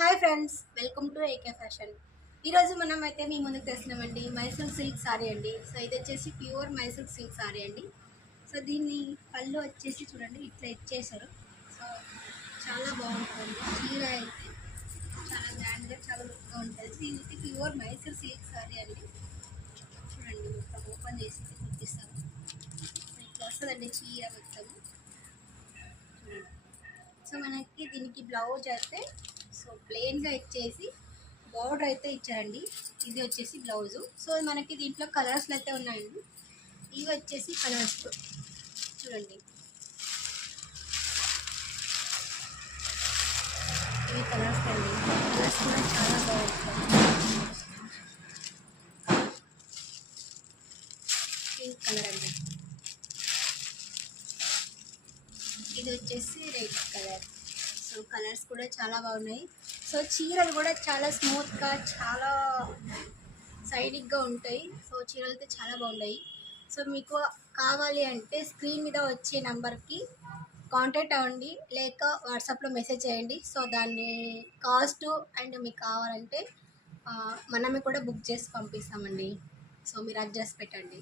Hi friends, welcome to AK fashion. ఈరోజు మనం అయితే మీ ముందుకు తెస్తున్నామండి మైసూర్ సిల్క్ సారీ అండి. సో ఇది వచ్చేసి ప్యూర్ మైసూర్ సిల్క్ సారీ అండి. సో దీన్ని పళ్ళు వచ్చేసి చూడండి ఇట్లా ఇచ్చేసారు. సో చాలా బాగుంటుంది. చీర అయితే చాలా గ్రాండ్గా చాలా లుక్గా ఉంటుంది. ఇది ప్యూర్ మైసూర్ సిల్క్ సారీ అండి. చూడండి మొత్తం ఓపెన్ చేసి చూపిస్తాను. ఇట్లా వస్తుందండి చీర మొత్తం. సో మనకి దీనికి బ్లౌజ్ అయితే సో ప్లెయిన్గా ఇచ్చేసి బార్డర్ అయితే ఇచ్చారండి. ఇది వచ్చేసి బ్లౌజు. సో మనకి దీంట్లో కలర్స్లు అయితే ఉన్నాయండి. ఇవి వచ్చేసి కలర్స్ చూడండి. ఇవి కలర్స్ అండి. కలర్స్ కూడా చాలా బాగుంటాయి. పింక్ కలర్ అండి. ఇది వచ్చేసి రెడ్ కలర్. సో కలర్స్ కూడా చాలా బాగున్నాయి. సో చీరలు కూడా చాలా స్మూత్గా చాలా సైనిక్గా ఉంటాయి. సో చీరలు అయితే చాలా బాగున్నాయి. సో మీకు కావాలి అంటే స్క్రీన్ మీద వచ్చే నెంబర్కి కాంటాక్ట్ అవ్వండి, లేక వాట్సాప్లో మెసేజ్ చేయండి. సో దాన్ని కాస్ట్ అండ్ మీకు కావాలంటే మనమే కూడా బుక్ చేసి పంపిస్తామండి. సో మీరు అడ్రస్ పెట్టండి.